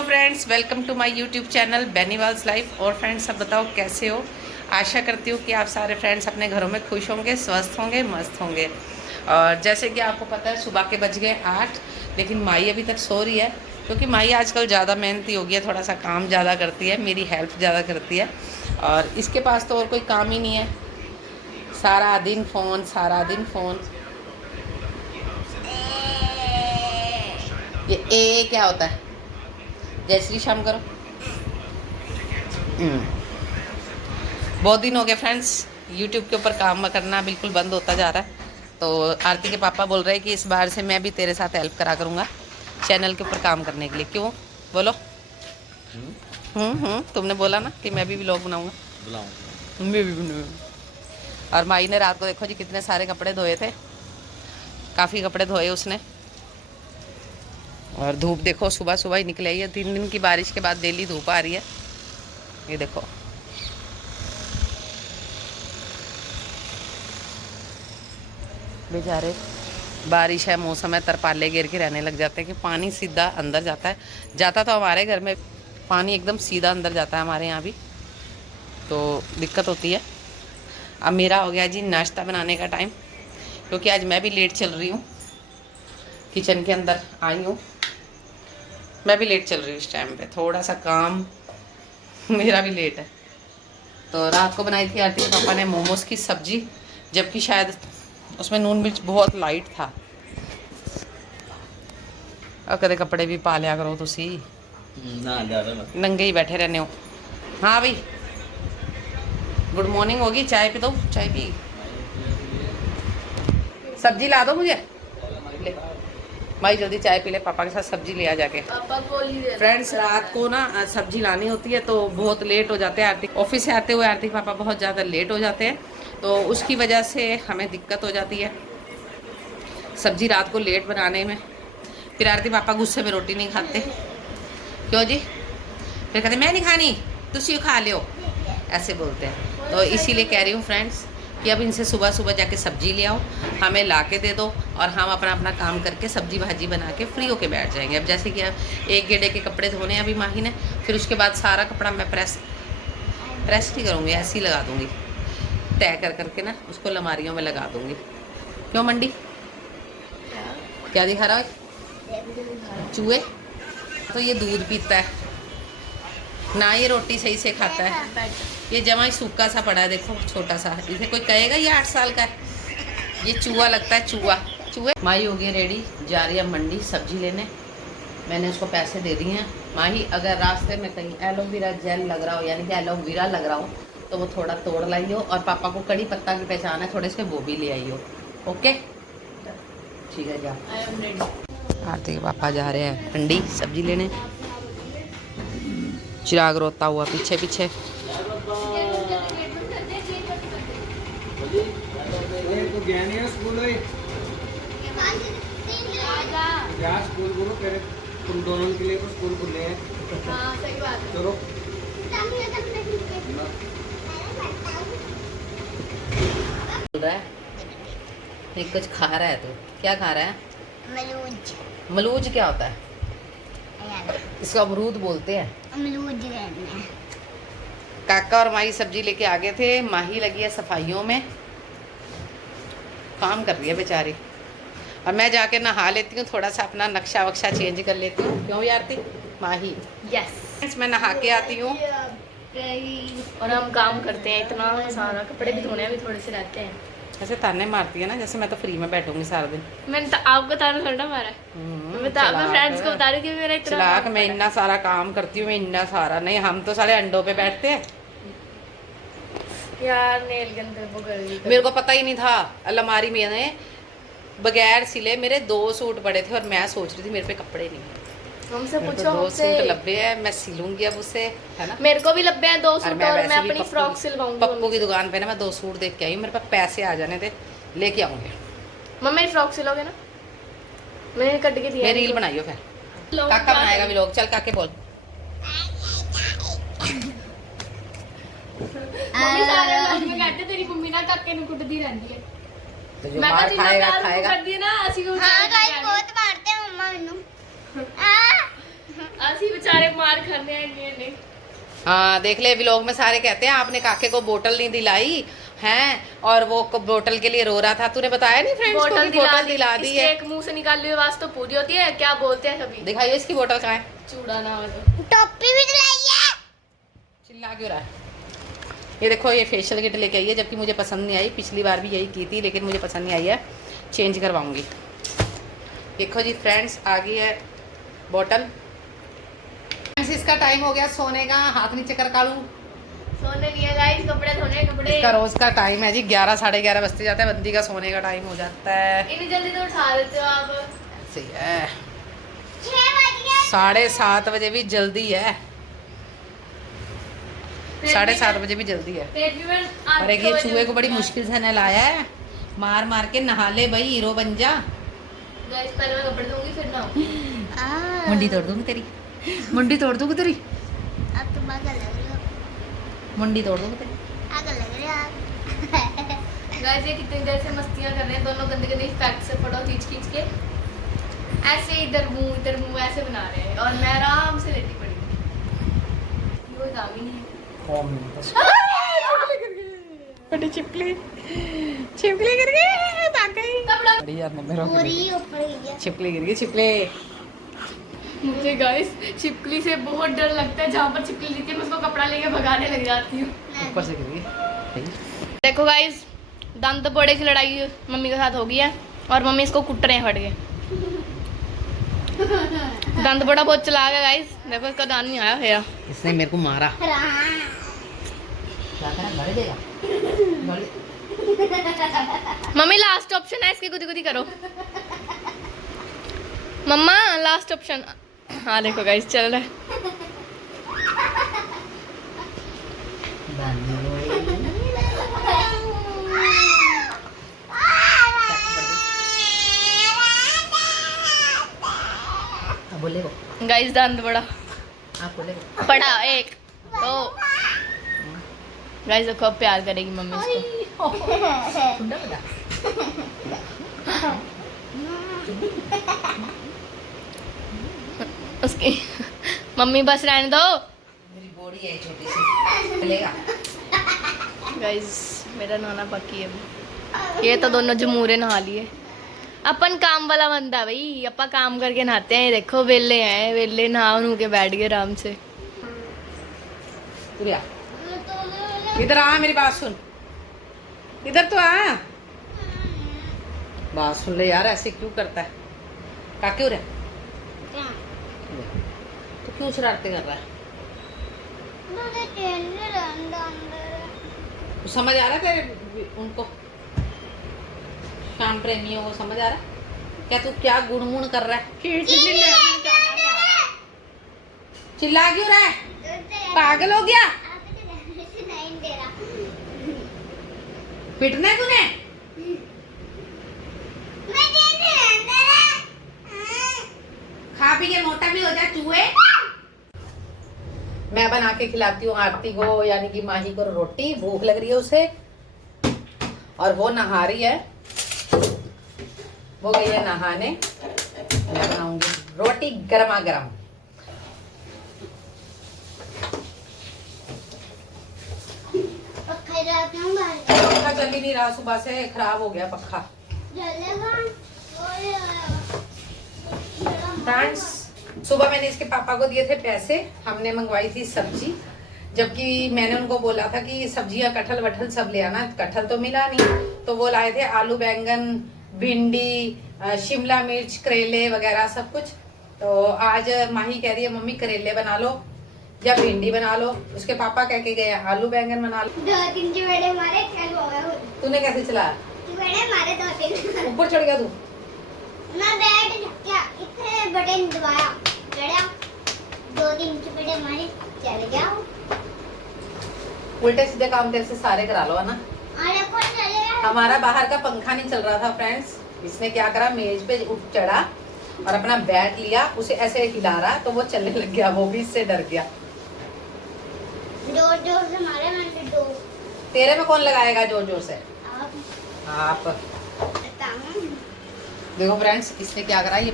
Hello friends, welcome to my YouTube channel Beniwals life. और friends, सब बताओ कैसे हो। आशा करती हूँ कि आप सारे फ्रेंड्स अपने घरों में खुश होंगे, स्वस्थ होंगे, मस्त होंगे। और जैसे कि आपको पता है, सुबह के बज गए 8, लेकिन माई अभी तक सो रही है क्योंकि माई आजकल ज़्यादा मेहनती हो गई है, थोड़ा सा काम ज़्यादा करती है, मेरी हेल्प ज़्यादा करती है। और इसके पास तो और कोई काम ही नहीं है, सारा दिन फ़ोन, सारा दिन फ़ोन। ये ए क्या होता है? जय श्री श्याम करो। बहुत दिन हो गए फ्रेंड्स, यूट्यूब के ऊपर काम करना बिल्कुल बंद होता जा रहा है। तो आरती के पापा बोल रहे हैं कि इस बार से मैं भी तेरे साथ हेल्प करा करूँगा चैनल के ऊपर काम करने के लिए। क्यों बोलो? तुमने बोला ना कि मैं भी व्लॉग बनाऊँगा, मैं भी बनाऊँगा। और माई ने रात को देखो जी कितने सारे कपड़े धोए थे, काफ़ी कपड़े धोए उसने। और धूप देखो सुबह सुबह ही निकल आई है, 3 दिन की बारिश के बाद डेली धूप आ रही है। ये देखो, बेचारे बारिश है, मौसम है, तरपाले गिर के रहने लग जाते हैं कि पानी सीधा अंदर जाता है। जाता तो हमारे घर में पानी एकदम सीधा अंदर जाता है, हमारे यहाँ भी, तो दिक्कत होती है। अब मेरा हो गया जी नाश्ता बनाने का टाइम, क्योंकि आज मैं भी लेट चल रही हूँ, किचन के अंदर आई हूँ, मैं भी लेट चल रही हूँ इस टाइम पे, थोड़ा सा काम मेरा भी लेट है। तो रात को बनाई थी आरती के पापा ने मोमोज की सब्जी, जबकि शायद उसमें नून मिर्च बहुत लाइट था। और कदे कपड़े भी पा लिया करो तुसी, नंगे ही बैठे रहने हो। हाँ भाई, गुड मॉर्निंग होगी, चाय पी दो, चाय पी, सब्जी ला दो मुझे, ले भाई जल्दी चाय पी ले, पापा के साथ सब्जी ले आ जाके। फ्रेंड्स, रात को ना सब्जी लानी होती है तो बहुत लेट हो जाते हैं। आरती ऑफिस से आते हुए आरती पापा बहुत ज़्यादा लेट हो जाते हैं, तो उसकी वजह से हमें दिक्कत हो जाती है सब्जी रात को लेट बनाने में। फिर आरती पापा गुस्से में रोटी नहीं खाते। क्यों जी? फिर कहते मैं नहीं खानी, तुसी खा लियो, ऐसे बोलते हैं। तो इसीलिए कह रही हूँ फ्रेंड्स कि अब इनसे सुबह सुबह जाके सब्जी ले आओ, हमें ला के दे दो, और हम अपना अपना काम करके सब्जी भाजी बना के फ्री होके बैठ जाएंगे। अब जैसे कि अब एक गेड़े के कपड़े धोने अभी माही ने, फिर उसके बाद सारा कपड़ा मैं प्रेस नहीं करूँगी, ऐसे ही लगा दूँगी, तय कर करके ना उसको अलमारियों में लगा दूँगी। क्यों मंडी, क्या दिखा रहा है? चूहे? तो ये दूध पीता है ना, ये रोटी सही से खाता है, ये जमा ही सूखा सा पड़ा है, देखो छोटा सा। इसे कोई कहेगा ये 8 साल का है, ये चूहा लगता है, चूहे। माही हो गई रेडी, जा रही है मंडी सब्जी लेने। मैंने उसको पैसे दे दिए हैं। माही, अगर रास्ते में कहीं एलोवेरा जेल लग रहा हो, यानी कि एलोवेरा लग रहा हो, तो वो थोड़ा तोड़ लाई हो, और पापा को कड़ी पत्ता की पहचान है, थोड़े से वो भी ले आई हो। ओके ठीक है, जा। आरती के पापा जा रहे हैं मंडी सब्जी लेने, चिराग रोता हुआ पीछे पीछे। तुम दोनों के लिए तो स्कूल खुले हैं। हाँ, सही बात है। चलो बोल रहा है ये कुछ खा रहा है, तो क्या खा रहा है? मलूज। मलूज क्या होता है? इसको अमरूद बोलते हैं। अमरूद कहते हैं। काका और माही सब्जी लेके आ गए थे, माही लगी है सफाइयों में, काम कर रही है बेचारी। और मैं जाके नहा लेती हूँ, थोड़ा सा अपना नक्शा वक्शा चेंज कर लेती हूँ। क्यों यारती माही? यस, मैं नहा के आती हूँ और हम काम करते हैं इतना सारा, कपड़े भी धोने भी थोड़े से रहते हैं। ऐसे ताने मारती है ना, जैसे मैं तो फ्री में बैठूंगी सारा दिन। मैंने तो आपको ताना थोड़ा मारा है, मैं फ्रेंड्स को बता रही थी मेरा इतना चलाक, मैं इतना सारा काम करती हूँ, मैं इतना सारा नहीं, हम तो सारे अंडों पे बैठते हैं यार। नेल गंदे वो कर रही, मेरे को पता ही नहीं था। अलमारी में बगैर सिले मेरे 2 सूट पड़े थे, और मैं सोच रही थी मेरे पे कपड़े नहीं है। हमसे मेरे पूछो, को 2 हमसे सूट लब्बे हैं, मैं सिलूंगी अब उसे, है ना। मेरे को भी लब्बे हैं 2 सूट, और मैं वैसे भी अपनी फ्रॉक सिलवाऊंगी। पप्पू की दुकान पे ना मैं 2 सूट देख के आई हूँ, मेरे पास पैसे आ जाने थे, लेके आऊंगी। मम्मा मेरी फ्रॉक सिलोगे ना? मैंने कट के दिया। मैं रील बनाइयो फिर, काका बनाएगा व्लॉग। चल काके बोल। मम्मी सारे लोग में कहते तेरी मम्मी ना काके ਨੂੰ ਕੁੱਟਦੀ ਰਹਿੰਦੀ ਹੈ। तो जो मार खाएगा खाएगा। ਕਰਦੀ ਹੈ ਨਾ, ਅਸੀਂ हाँ गाइस, बहुत मारते हैं मम्मा मैनू। ਅਸੀਂ ਵਿਚਾਰੇ खाने आएंगे नहीं। हाँ देख ले, व्लॉग में सारे कहते हैं आपने काके को बोतल नहीं दिलाई हैं, और वो बोतल के लिए रो रहा था। तूने बताया नहीं फ्रेंड्स को कि बोतल दिला दी है। एक मुंह से निकाली हुई आवाज तो पूरी होती है, क्या बोलते हैं सभी। दिखाइए इसकी बोतल कहाँ है। चूड़ा ना हो तो टोपी भी दिलाई है। चिल्ला क्यों रहा है। ये देखो, ये फेशियल किट लेके आई है, जबकि मुझे पसंद नहीं आई। पिछली बार भी यही की थी लेकिन मुझे पसंद नहीं आई है, चेंज करवाऊंगी। देखो जी फ्रेंड्स, आ गई है बोतल। फ्रेंड्स इसका टाइम हो गया सोने का, हाथ नीचे कर कालू। सोने नहीं है गाइस, कपड़े धोने, कपड़े। इसका रोज का टाइम है जी, 11 साढ़े 11 बजते जाता है, बंदी का सोने का टाइम हो जाता है। इतनी जल्दी तो उठा देते हो आप। सही है, 6 बज गए। 7:30 बजे भी जल्दी है, 7:30 बजे भी जल्दी है। और एक ये चूहे को बड़ी मुश्किल से नहलाया है, मार मार के नहा ले भाई, हीरो बन जा। गाइस पहले मैं कपड़े धोऊंगी फिर ना। मुंडी तोड़ दूंगी तेरी, मुंडी तोड़ दूंगी तेरी, अब तुम आगे लग रहे हो। मुंडी तोड़ दूंगी तेरी। आगे लग रहे हो आप। गाइस ये कितनी देर से मस्तियां कर रहे हैं दोनों, गंदे गंदे इफेक्ट से फोटो खींच खींच के ऐसे इधर मुंह ऐसे बना रहे हैं, और मैं आराम से लेटी पड़ी हूं। कोई काम ही नहीं है। बड़ी छिपकली, छिपकली गिर गई, भाग गई। बढ़िया मेरे पूरी ऊपर गई। छिपकली गिर गई, छिपकली। मुझे गाइस छिपकली से बहुत डर लगता है, जहाँ पर छिपकली दिखती है मैं उसको कपड़ा लेके भगाने लग जाती हूँ। ऊपर से गिर गई। देखो गाइस, दंत पोड़े की लड़ाई मम्मी के साथ हो गई है, और मम्मी इसको कुट रहे हैं फट के। दंत पोड़ा बहुत चला गया गाइस, देखो इसका दांत नहीं आया है। इसने मेरे को मारा। मम्मी लास्ट ऑप्शन है, इसके गुदी गुदी करो। मम्मा लास्ट ऑप्शन। हाँ देखो गाइस चल रहा है। बोले गाइस दांत बड़ा आप बोले पड़ा, 1 2। गाइस देखो अब प्यार करेगी मम्मी इसको। उसकी मम्मी बस रहने दो। मेरी बॉडी है छोटी सी, चलेगा। गाइस मेरा नहाना बाकी है अभी। ये तो दोनों जमूरे नहा लिए। अपन काम वाला बंदा भाई, अपन काम करके नहाते हैं। देखो वेले हैं, वेले नहा नू के बैठ गए आराम से। इधर आ, मेरी बात सुन, इधर तो आ, बात सुन ले यार, ऐसे क्यों करता है। का क्यों रहा तो क्यों शरारतें कर रहा है। समझ आ रहा है तेरे उनको, शाम प्रेमियों को समझ आ रहा है क्या तू क्या गुणगुण कर रहा है। चिल्ला क्यों रहा है, पागल हो गया। पिटना है तूने। खा पी के मोटा भी हो जाए चूहे। मैं बना के खिलाती हूँ आरती को, यानी कि माही को रोटी, भूख लग रही है उसे, और वो नहा रही है, वो गई है नहाने। मैं बनाऊंगी रोटी गरमा गरम। पक्का चल ही नहीं रहा, सुबह से खराब हो गया पक्का। फ्रेंड्स सुबह मैंने इसके पापा को दिए थे पैसे, हमने मंगवाई थी सब्जी, जबकि मैंने उनको बोला था कि सब्जियां कटहल वटहल सब ले आना, कटहल तो मिला नहीं, तो वो लाए थे आलू बैंगन भिंडी शिमला मिर्च करेले वगैरह सब कुछ। तो आज माही कह रही है मम्मी करेले बना लो या भिंडी बना लो, उसके पापा कह के गए आलू बैंगन बना लो। 2-3 चुवेड़े मारे, क्या हो गया। तूने कैसे चलाया, चुवेड़े मारे 2-3। ऊपर चढ़ गया तू। मैं बैठ गया, इतने बटन दबाया, चढ़ा, 2-3 चुवेड़े मारे, चल गया। उल्टे सीधे काम तेरे से सारे करा लो है ना। अरे कौन चलेगा। हमारा बाहर का पंखा नहीं चल रहा था फ्रेंड्स, इसने क्या करा मेज पे उठ चढ़ा और अपना बैट लिया, उसे ऐसे हिला रहा तो वो चलने लग गया, वो भी इससे डर गया। जोर जोर से मारे मैंने तो। तेरे में कौन लगाएगा जोर जोर से, आप। बताऊं। देखो फ्रेंड्स इसने क्या करा, ये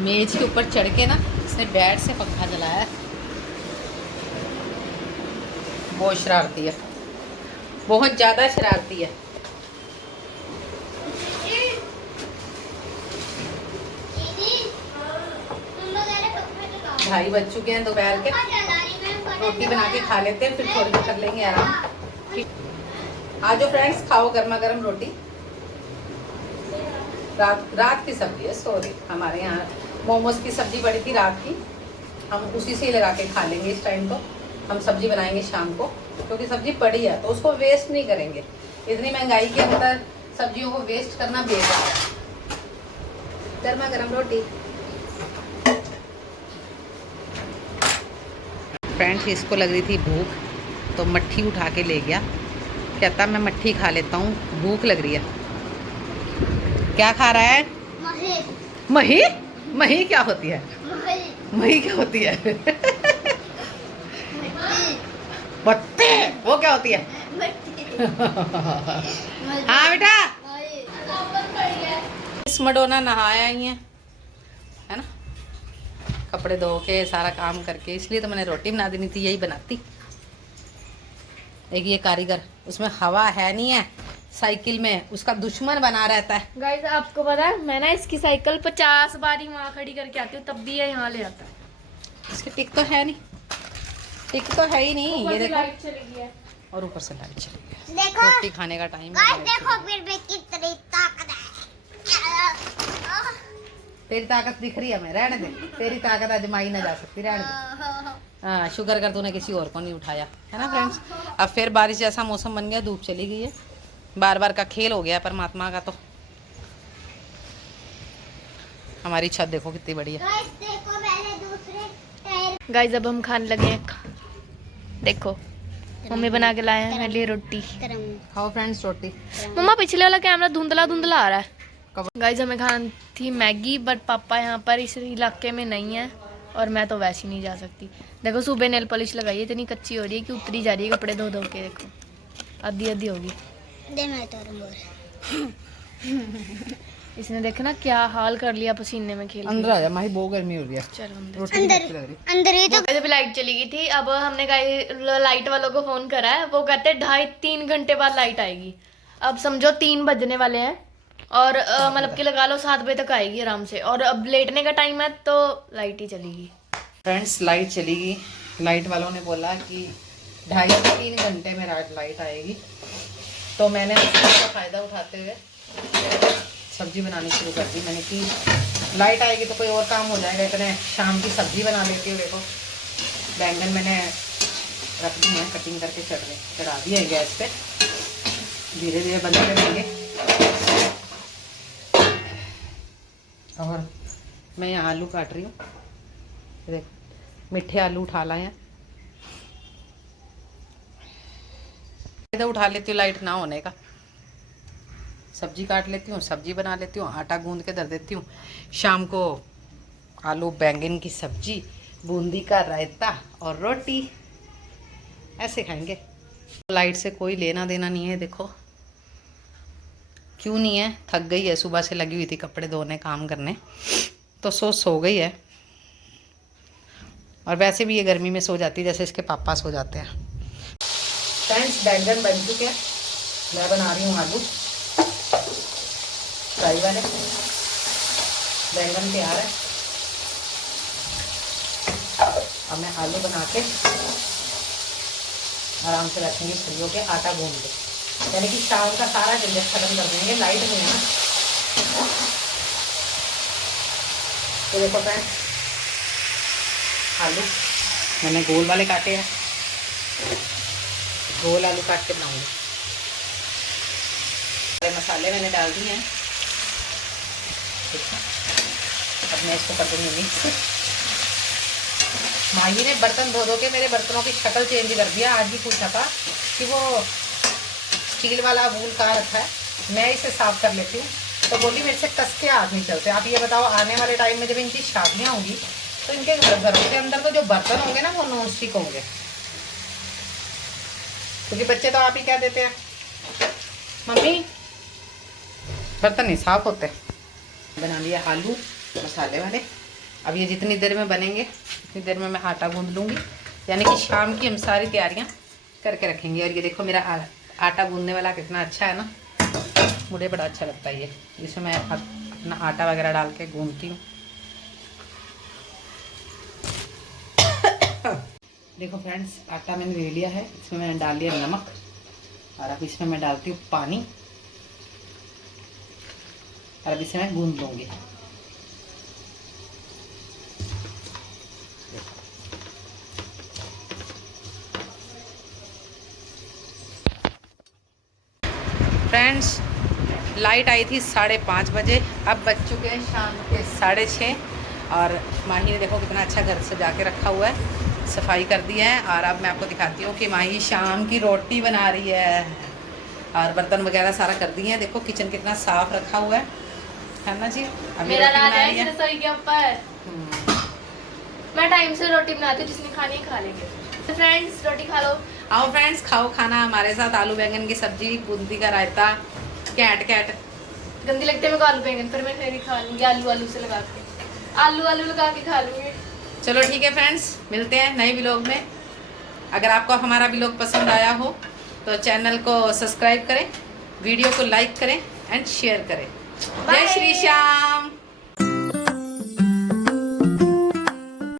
मेज के ऊपर चढ़ के ना इसने बैट से पंखा चलाया, बहुत शरारती है, बहुत ज़्यादा शरारती है। ढाई बज चुके हैं दोपहर के, रोटी बना के खा लेते हैं, फिर थोड़ी देर कर लेंगे आराम। आज जो फ्रेंड्स खाओ गर्मा गर्म रोटी। रात की सब्जी है, सॉरी, हमारे यहाँ मोमोज की सब्जी पड़ी थी रात की, हम उसी से ही लगा के खा लेंगे। इस टाइम तो हम सब्जी बनाएंगे शाम को, क्योंकि सब्जी पड़ी है तो उसको वेस्ट नहीं करेंगे। इतनी महंगाई के अंदर सब्जियों को वेस्ट करना बेकार है। गर्मा गर्म रोटी। फ्रेंड्स, इसको लग रही थी भूख तो मट्ठी उठा के ले गया, कहता मैं मट्ठी खा लेता हूँ, भूख लग रही है। क्या खा रहा है? मही। मही क्या होती है? मही क्या होती है? पत्ते। वो क्या होती है? हाँ बेटा। इस मडोना नहाया ही है ना, कपड़े धो के सारा काम करके, इसलिए तो मैंने रोटी बना देनी थी, यही बनाती। एक ये कारीगर, उसमें हवा है नहीं है, साइकिल में उसका दुश्मन बना रहता है। गाइस आपको पता है, मैं ना इसकी साइकिल 50 बार ही वहाँ खड़ी करके आती हूँ, तब भी ये यहाँ ले आता है। इसकी टिक तो है नहीं, टिक तो है ही नहीं। ये देखो, लाइट चली गई है और ऊपर से लाइट चली गई। देखो रोटी खाने का टाइम गाइस, देखो फिर भी कितनी ताकत है। तेरी ताकत दिख रही है, मैं रहने दे, तेरी ताकत आजमाई ना जा सकती, रहने दे। हाँ, शुक्र कर तूने किसी और को नहीं उठाया, है ना फ्रेंड्स। अब फिर बारिश जैसा मौसम बन गया, धूप चली गई है, बार बार का खेल हो गया परमात्मा का। तो हमारी छत देखो कितनी बड़ी है। गाइस देखो, पहले दूसरे टायर। गाइस अब हम खाने लगे हैं। देखो मम्मी बना के लाए हैं मेरे लिए रोटी। खाओ फ्रेंड्स रोटी। मम्मा पिछले वाला कैमरा धुंधला धुंधला आ रहा है। कब? गाइस हमें खानी थी मैगी, बट पापा यहाँ पर इस इलाके में नहीं है और मैं तो वैसे ही नहीं जा सकती। देखो सुबह नेल पॉलिश लगाई है, इतनी कच्ची हो रही है कि उतरी जा रही है कपड़े धो धो के। देखो आधी आधी होगी। दे मैं तो इसने देखो ना क्या हाल कर लिया पसीने में खेल। अंदर आ जा माही, बहुत गर्मी हो रही है। चलो अंदर। रोटी भी अच्छी लग रही है। अंदर ही तो जब लाइट चली गई थी, अब हमने लाइट वालों को फोन करा है, वो कहते हैं 2.5-3 घंटे बाद लाइट आएगी। अब समझो 3 बजने वाले हैं और मतलब कि लगा लो 7 बजे तक आएगी आराम से, और अब लेटने का टाइम है तो लाइट ही चलेगी। फ्रेंड्स लाइट चली गई, लाइट वालों ने बोला कि 2.5 से 3 घंटे में लाइट आएगी, तो मैंने उसका फ़ायदा उठाते हुए सब्जी बनानी शुरू कर दी। मैंने कि लाइट आएगी तो कोई और काम हो जाएगा, इतने शाम की सब्जी बना लेती हूँ। देखो बैंगन मैंने रख दी है, कटिंग करके चढ़ा दिया है गैस पे, धीरे धीरे बनते रहेंगे। और मैं यहाँ आलू काट रही हूँ, देख मीठे आलू उठा लाए हैं। इधर उठा लेती हूँ लाइट ना होने का, सब्जी काट लेती हूँ, सब्जी बना लेती हूँ, आटा गूंद के धर देती हूँ। शाम को आलू बैंगन की सब्जी, बूंदी का रायता और रोटी, ऐसे खाएंगे। लाइट से कोई लेना देना नहीं है। देखो क्यों नहीं है, थक गई है, सुबह से लगी हुई थी कपड़े धोने काम करने, तो सो गई है। और वैसे भी ये गर्मी में सो जाती है जैसे इसके पापा सो जाते हैं। फ्रेंड्स बैंगन बन चुके हैं, मैं बना रही हूँ आलू फ्राई वाले। बैंगन तैयार है, अब मैं आलू बना के आराम से रखेंगे फ्री होके, आटा गूंद के, यानी कि शाम का सारा झंझट खत्म कर देंगे। लाइट नहीं है ना, तो देखो फ्रेंड्स आलू मैंने गोल वाले काटे हैं, गोल आलू काट के बनाऊंगी। सारे मसाले मैंने डाल दिए हैं, अब मैं इसको कर दूंगी मिक्स। माही ने बर्तन धो के मेरे बर्तनों की शक्ल चेंज कर दिया। आज ही पूछा था कि वो स्टील वाला बूल कहाँ रखा है, मैं इसे साफ कर लेती हूँ, तो बोली मेरे से कस के हाथ नहीं चलते। आप ये बताओ आने वाले टाइम में जब इनकी शादियाँ होंगी तो इनके घरों के अंदर तो जो बर्तन होंगे ना वो नॉन स्टिक होंगे, क्योंकि बच्चे तो आप ही कह देते हैं मम्मी बर्तन नहीं साफ होते। बना लिया आलू मसाले वाले। अब ये जितनी देर में बनेंगे उतनी देर में मैं आटा गूंद लूँगी, यानी कि शाम की हम सारी तैयारियाँ करके रखेंगे। और ये देखो मेरा आटा गूंदने वाला कितना अच्छा है ना, मुझे बड़ा अच्छा लगता है ये। इसमें मैं अपना आटा वगैरह डाल के गूंदती हूँ। देखो फ्रेंड्स, आटा मैंने ले लिया है, इसमें मैंने डाल दिया नमक और अब इसमें मैं डालती हूँ पानी और अब इसे मैं गूंद लूँगी। फ्रेंड्स, लाइट आई थी 5:30 बजे, अब बज चुके हैं शाम के 6:30 और माही ने देखो कितना अच्छा घर सजा के रखा हुआ है, सफाई कर दी है। और अब मैं आपको दिखाती हूँ कि माही शाम की रोटी बना रही है और बर्तन वगैरह सारा कर दिए हैं। देखो किचन कितना साफ रखा हुआ है ना जी। अभी मेरा रोटी राज बना है रही है। रसोई के ऊपर। मैं टाइम से रोटी बनाती हूँ, जिसने खानी है खा लेंगे। तो फ्रेंड्स, रोटी खा लो। आओ फ्रेंड्स, खाओ खाना हमारे साथ। आलू बैंगन की सब्जी, बूंदी का रायता, कैट गंदी लगते हैं मेरे को आलू बैंगन, पर मैं फिर भी खा लूंगी आलू से लगा के, आलू लगा के खा लूंगी। चलो ठीक है फ्रेंड्स, मिलते हैं नए व्लॉग में। अगर आपको हमारा व्लॉग पसंद आया हो तो चैनल को सब्सक्राइब करें, वीडियो को लाइक करें एंड शेयर करें। जय श्री श्याम।